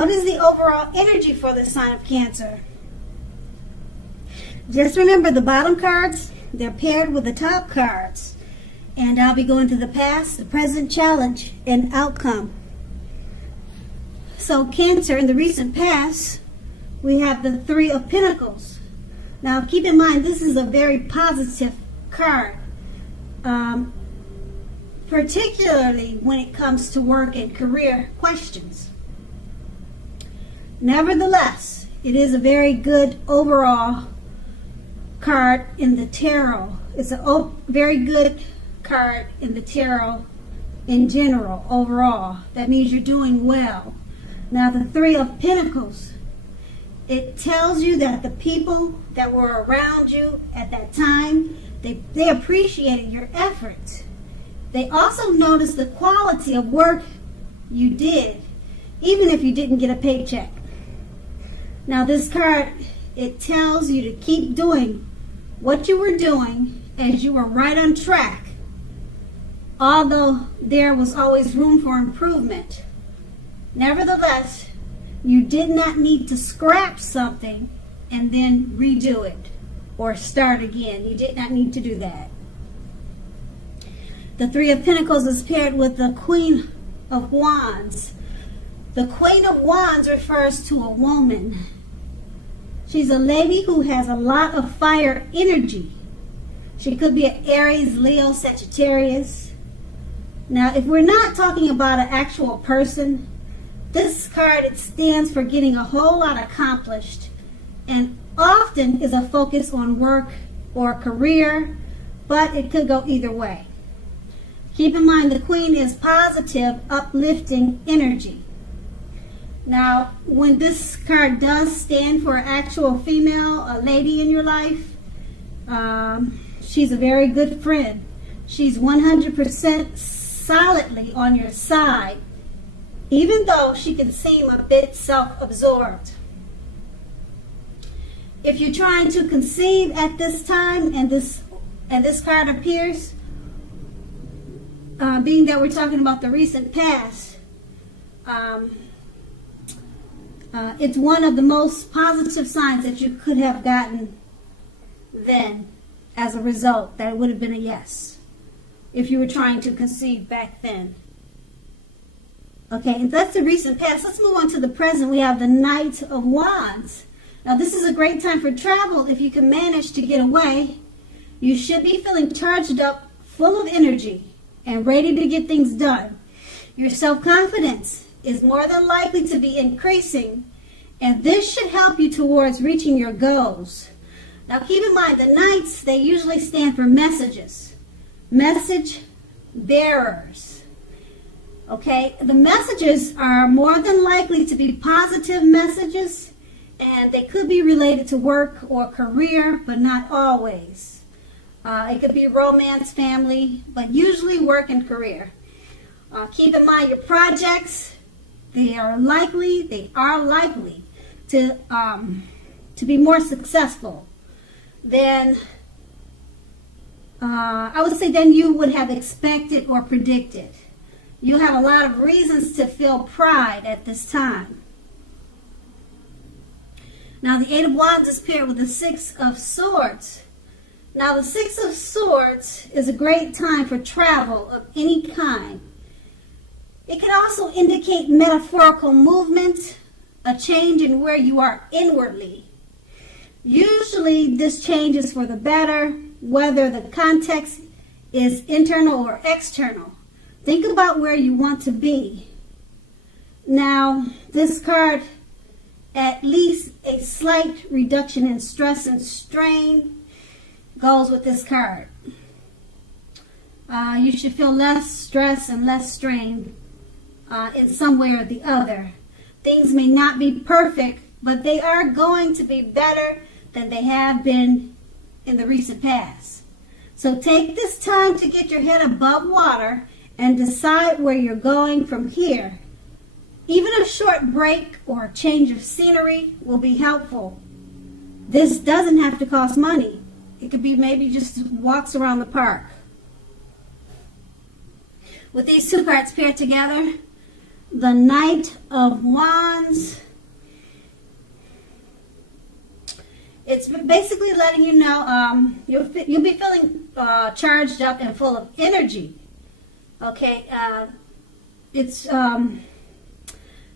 What is the overall energy for the sign of Cancer? Just remember the bottom cards, they're paired with the top cards. And I'll be going to the past, the present, challenge, and outcome. So Cancer, in the recent past, we have the Three of Pentacles. Now keep in mind, this is a very positive card. Particularly when it comes to work and career questions. Nevertheless, it is a very good overall card in the tarot. It's a very good card in the tarot in general, overall. That means you're doing well. Now the Three of Pentacles, it tells you that the people that were around you at that time, they appreciated your efforts. They also noticed the quality of work you did, even if you didn't get a paycheck. Now this card, it tells you to keep doing what you were doing as you were right on track, although there was always room for improvement. Nevertheless, you did not need to scrap something and then redo it or start again. You did not need to do that. The Three of Pentacles is paired with the Queen of Wands. The Queen of Wands refers to a woman. She's a lady who has a lot of fire energy. She could be an Aries, Leo, Sagittarius. Now, if we're not talking about an actual person, this card, it stands for getting a whole lot accomplished and often is a focus on work or career, but it could go either way. Keep in mind, the Queen is positive, uplifting energy. Now, when this card does stand for an actual female, a lady in your life, she's a very good friend. She's 100% solidly on your side, even though she can seem a bit self-absorbed. If you're trying to conceive at this time and this card appears, being that we're talking about the recent past, it's one of the most positive signs that you could have gotten then as a result, that it would have been a yes if you were trying to conceive back then. Okay, and that's the recent past. Let's move on to the present. We have the Knight of Wands. Now this is a great time for travel if you can manage to get away. You should be feeling charged up, full of energy, and ready to get things done. Your self-confidence is more than likely to be increasing, and this should help you towards reaching your goals. Now keep in mind, the Knights, they usually stand for messages, message bearers. Okay, the messages are more than likely to be positive messages, and they could be related to work or career, but not always. It could be romance, family, but usually work and career. Keep in mind your projects, they are likely to be more successful than I would say than you would have expected or predicted. You have a lot of reasons to feel pride at this time. Now the Eight of Wands is paired with the Six of Swords. Now the Six of Swords is a great time for travel of any kind. It can also indicate metaphorical movement, a change in where you are inwardly. Usually this change is for the better, whether the context is internal or external. Think about where you want to be. Now, this card, at least a slight reduction in stress and strain goes with this card. You should feel less stress and less strain in some way or the other. Things may not be perfect, but they are going to be better than they have been in the recent past. So take this time to get your head above water and decide where you're going from here. Even a short break or a change of scenery will be helpful. This doesn't have to cost money. It could be maybe just walks around the park. With these two cards paired together, the Knight of Wands It's basically letting you know you'll be feeling charged up and full of energy. Okay, it's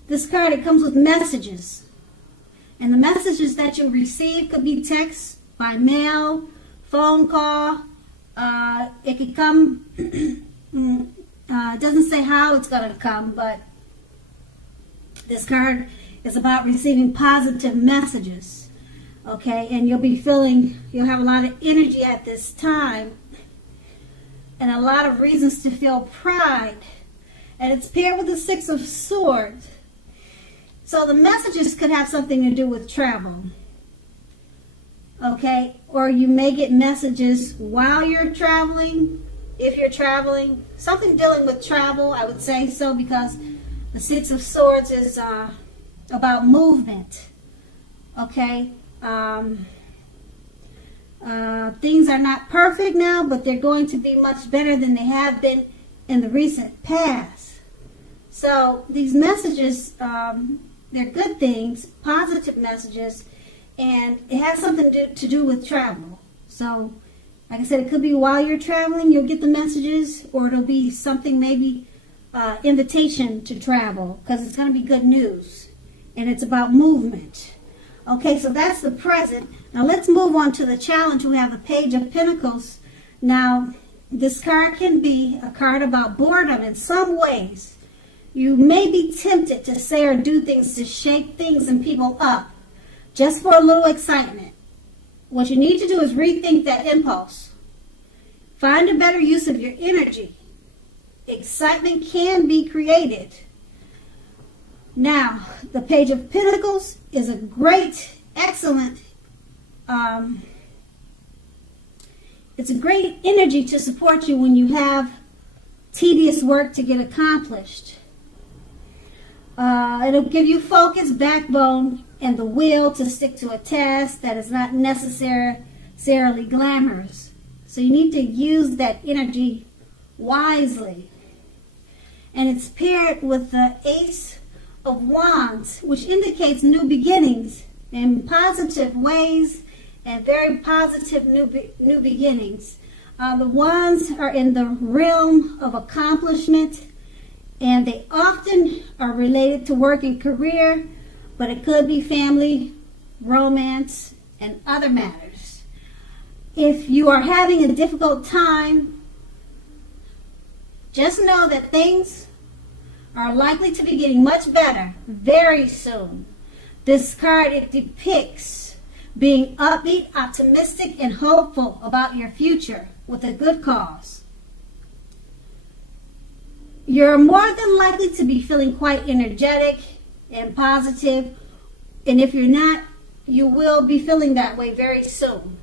this card. It comes with messages, and the messages that you'll receive could be text, by mail, phone call. It could come. It doesn't say how it's going to come, but this card is about receiving positive messages. Okay, and you'll have a lot of energy at this time and a lot of reasons to feel pride. And it's paired with the Six of Swords. So the messages could have something to do with travel. Okay, or you may get messages while you're traveling, if you're traveling. Something dealing with travel, I would say so, because the Six of Swords is about movement. Okay. Things are not perfect now, but they're going to be much better than they have been in the recent past. So these messages, they're good things, positive messages, and it has something to do with travel. So, like I said, it could be while you're traveling, you'll get the messages, or it'll be something maybe invitation to travel, because it's going to be good news, and it's about movement. Okay, so that's the present. Now let's move on to the challenge. We have the Page of Pentacles. Now, this card can be a card about boredom in some ways. You may be tempted to say or do things to shake things and people up, just for a little excitement. What you need to do is rethink that impulse. Find a better use of your energy. Excitement can be created. Now, the Page of Pentacles is a great, excellent, it's a great energy to support you when you have tedious work to get accomplished. It'll give you focus, backbone, and the will to stick to a task that is not necessarily glamorous. So you need to use that energy wisely. And it's paired with the Ace of Wands, which indicates new beginnings in positive ways and very positive new beginnings. The Wands are in the realm of accomplishment, and they often are related to work and career, but it could be family, romance, and other matters. If you are having a difficult time, just know that things are likely to be getting much better very soon. This card, it depicts being upbeat, optimistic, and hopeful about your future with a good cause. You're more than likely to be feeling quite energetic and positive, and if you're not, you will be feeling that way very soon.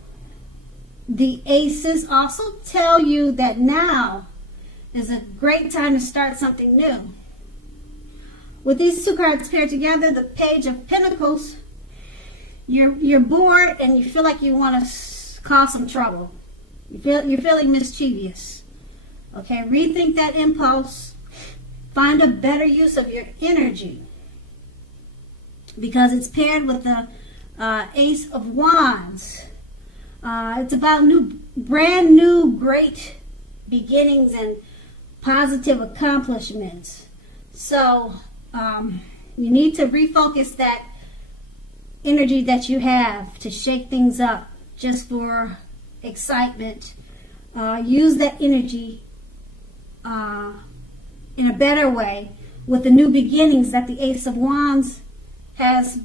The aces also tell you that now is a great time to start something new. With these two cards paired together, the Page of Pentacles, you're bored and you feel like you want to cause some trouble. You're feeling mischievous. Okay, rethink that impulse. Find a better use of your energy, because it's paired with the Ace of Wands. It's about brand new, great beginnings and positive accomplishments. So you need to refocus that energy that you have to shake things up just for excitement. Use that energy in a better way with the new beginnings that the Ace of Wands has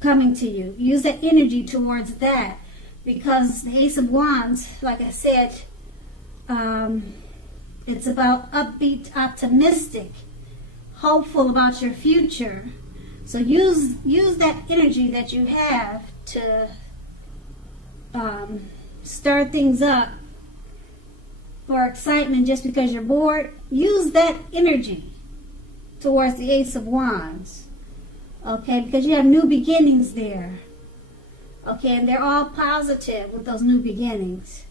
coming to you. Use that energy towards that, because the Ace of Wands, like I said, it's about upbeat, optimistic, hopeful about your future. So use that energy that you have to stir things up for excitement just because you're bored. Use that energy towards the Ace of Wands. Okay, because you have new beginnings there. Okay, and they're all positive with those new beginnings.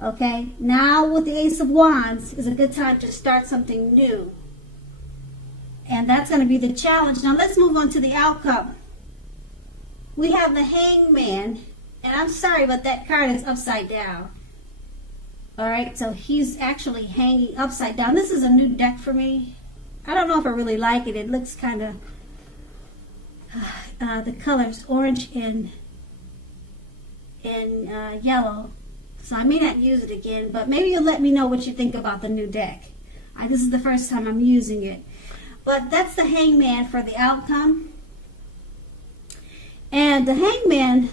Okay, now with the Ace of Wands is a good time to start something new. And that's going to be the challenge. Now let's move on to the outcome. We have the Hangman, And I'm sorry, but that card is upside down. All right, so he's actually hanging upside down. This is a new deck for me. I don't know if I really like it. It looks kind of, the colors orange and yellow. So I may not use it again, but maybe you'll let me know what you think about the new deck. This is the first time I'm using it. But that's the Hangman for the outcome. And the Hangman,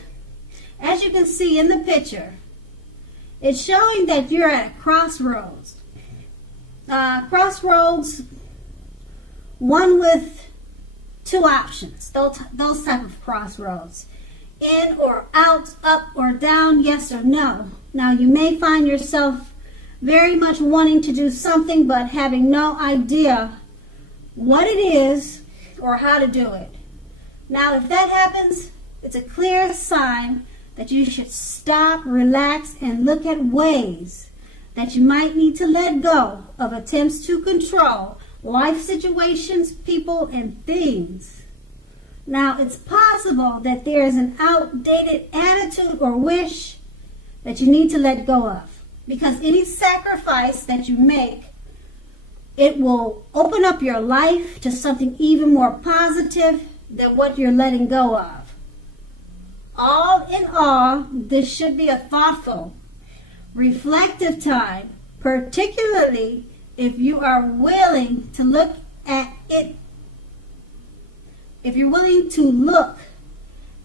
as you can see in the picture, it's showing that you're at a crossroads. Crossroads, one with two options, those type of crossroads. In or out, up or down, yes or no. Now you may find yourself very much wanting to do something but having no idea what it is or how to do it. Now if that happens, it's a clear sign that you should stop, relax, and look at ways that you might need to let go of attempts to control life situations, people, and things. Now, it's possible that there is an outdated attitude or wish that you need to let go of, because any sacrifice that you make, it will open up your life to something even more positive than what you're letting go of. All in all, this should be a thoughtful, reflective time, particularly if you are willing to look at it. If you're willing to look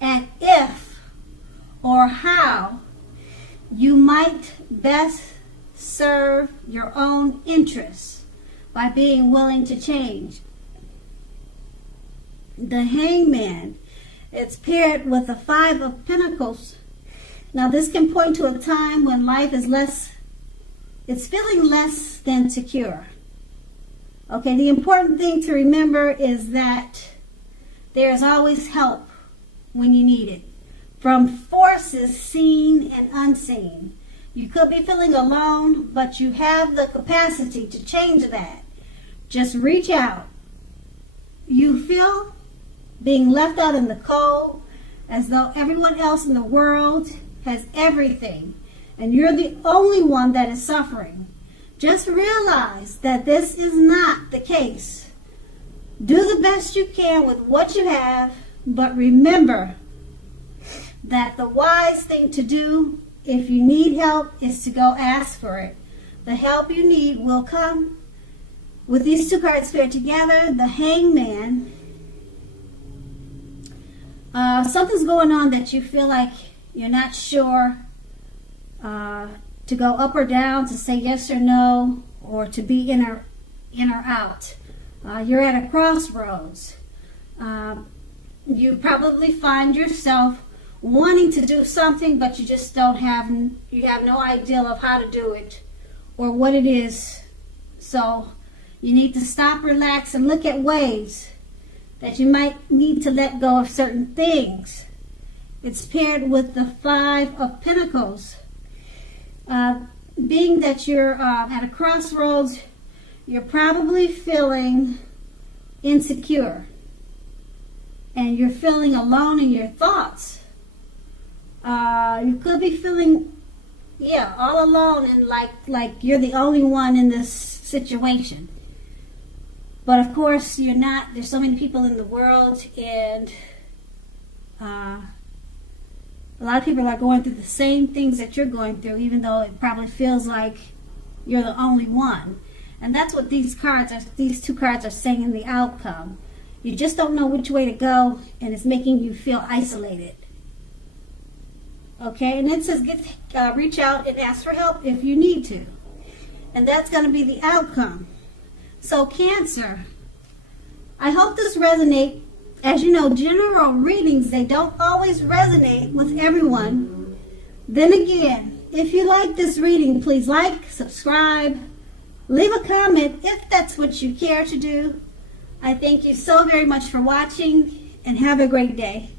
at if or how you might best serve your own interests by being willing to change. The Hangman, it's paired with the Five of Pentacles. Now this can point to a time when life is it's feeling less than secure. Okay, the important thing to remember is that there is always help when you need it, from forces seen and unseen. You could be feeling alone, but you have the capacity to change that. Just reach out. You feel being left out in the cold, as though everyone else in the world has everything, and you're the only one that is suffering. Just realize that this is not the case. Do the best you can with what you have, but remember that the wise thing to do if you need help is to go ask for it. The help you need will come. With these two cards paired together, the Hangman, something's going on that you feel like you're not sure to go up or down, to say yes or no, or to be in or out. You're at a crossroads. You probably find yourself wanting to do something, but you just have no idea of how to do it or what it is. So you need to stop, relax, and look at ways that you might need to let go of certain things. It's paired with the Five of Pentacles. Being that you're at a crossroads, you're probably feeling insecure, and you're feeling alone in your thoughts. You could be feeling, all alone, and like you're the only one in this situation. But of course, you're not. There's so many people in the world, and a lot of people are going through the same things that you're going through, even though it probably feels like you're the only one. And that's what these two cards are saying in the outcome. You just don't know which way to go, and it's making you feel isolated. Okay, and it says reach out and ask for help if you need to. And that's going to be the outcome. So Cancer, I hope this resonates. As you know, general readings, they don't always resonate with everyone. Then again, if you like this reading, please like, subscribe, leave a comment if that's what you care to do. I thank you so very much for watching, and have a great day.